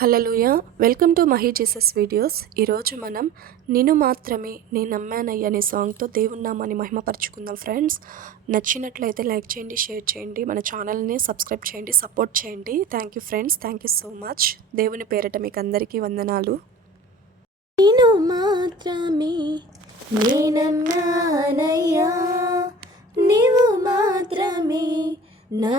Hallelujah welcome to Mahi Jesus videos. ఈరోజు మనం నేను మాత్రమే నేను నమ్మానయ్య అనే సాంగ్తో దేవున్నామని మహిమపరచుకుందాం ఫ్రెండ్స్. నచ్చినట్లయితే లైక్ చేయండి షేర్ చేయండి మన ఛానల్ని సబ్స్క్రైబ్ చేయండి సపోర్ట్ చేయండి. Thank you friends thank you so much. దేవుని పేరట మీకు అందరికీ వందనాలు. నేను మాత్రమే నేనమ్మానయ్యా నీవు మాత్రమే నా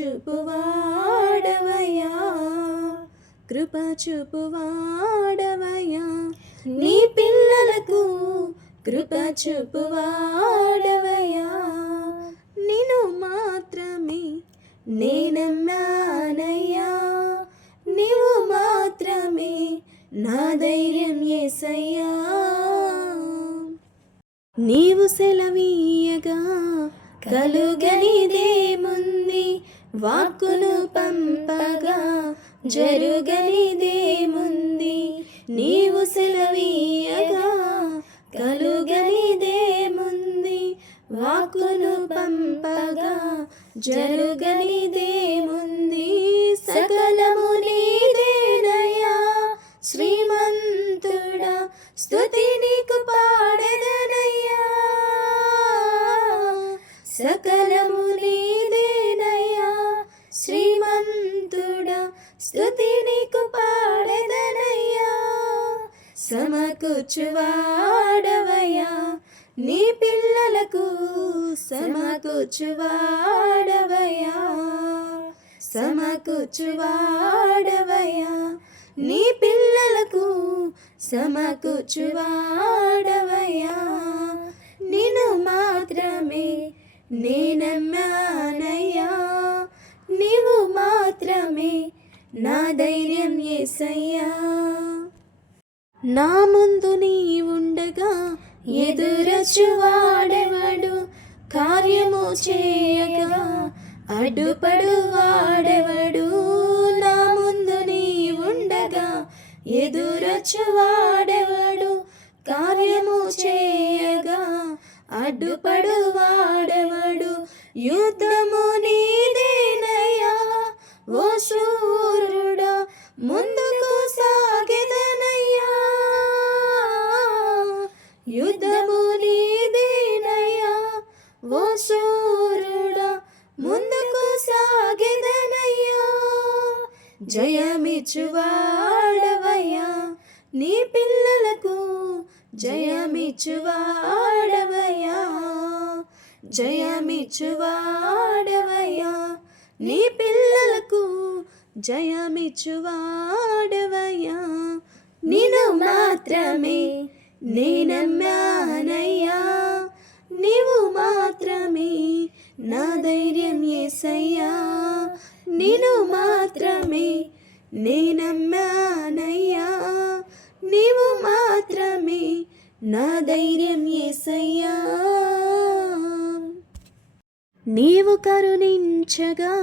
చూపువాడవయ్యా. కృప చూపువాడవయ్యా. నీ పిల్లలకు కృప చూపువాడవయ్యా. నేను మాత్రమే నేనమ్మానయ్యా నీవు మాత్రమే నా ధైర్యం ఏసయ్యా. నీవు సెలవీయగా కలుగనిదేముంది. వాక్కును పంపగా జరుగనిదేముంది నీవు సెలవీయగా కలుగనిదేముంది వాక్కును పంపగా జరుగనిదే సమకూర్చువాడవయ్యా. నీ పిల్లలకు సమకూర్చువాడవయ్యా. సమకూర్చువాడవయ్యా. నీ పిల్లలకు సమకూర్చువాడవయ్యా. నిన్ను మాత్రమే నేనమ్మానయ్యా నీవు మాత్రమే నా ధైర్యం ఏసయ్యా. నా ముందు నీ ఉండగా ఎదురచువాడెవడు కార్యము చేయగా అడ్డుపడు వాడెవడు నా ముందు నీ ఉండగా ఎదురచువాడెవడు కార్యము చేయగా అడ్డుపడు వాడెవడు యుద్ధము నీ ఓ శూరుడా ముందుకు సాగెదనయ్యా. జయమిచ్చువాడవయ్యా. నీ పిల్లలకు జయమిచ్చువాడవయ్యా. జయమిచ్చువాడవయ్యా. నీ పిల్లలకు జయమిచ్చువాడవయ్యా. నిన్ను మాత్రమే నేనమ్మానయ్యా. నీవు మాత్రమే నా ధైర్యం ఏసయ్యా. నేను మాత్రమే నేనమ్మానయ్యా నీవు మాత్రమే నా ధైర్యం ఏసయ్యా. నీవు కరుణించగా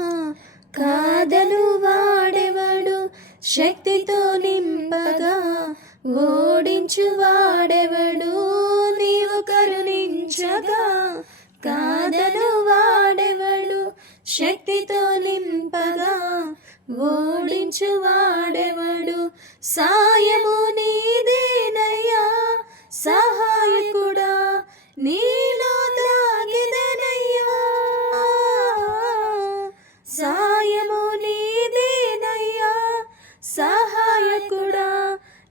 కాదను వాడెవడు శక్తితో నింపగా ఓడించువా నీతో నింపగా ఓడించు వాడెవడు సాయము నీదేనయ్యా సహాయకుడా నీలో దాగిదనయ్యా. సాయము నీదేనయ్యా సహాయకుడా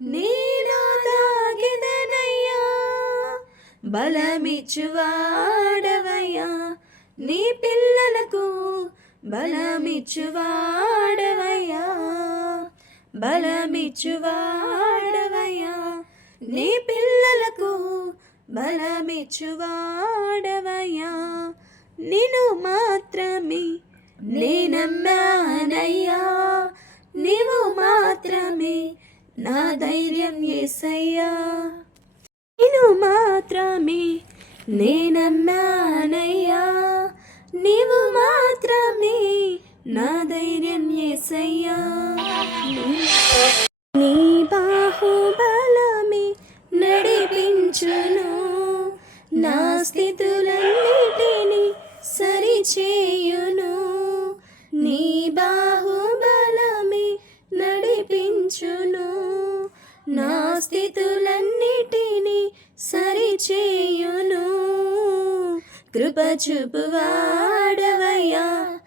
నీలో దాగిదనయ్యా. బలమిచ్చువాడవయ్యా నీ పిల్లలకు బలమిచ్చువాడవయ్యా బలమిచ్చువాడవయ్యా. నీ పిల్లలకు బలమిచ్చువాడవయ్యా. నిను మాత్రమే నేనమ్మానయ్యా నీవు మాత్రమే నా ధైర్యం ఏసయ్యా. నేను మాత్రమే నేనమ్మానయ్యా నా ధైర్యం ఏసయ్యా. నీ బాహుబలమే నడిపించును. నా స్థితులన్నిటిని సరిచేయును. నీ బాహుబలమే నడిపించును. నా స్థితులన్నిటిని సరిచేయును. కృప చూపువాడవయ్యా.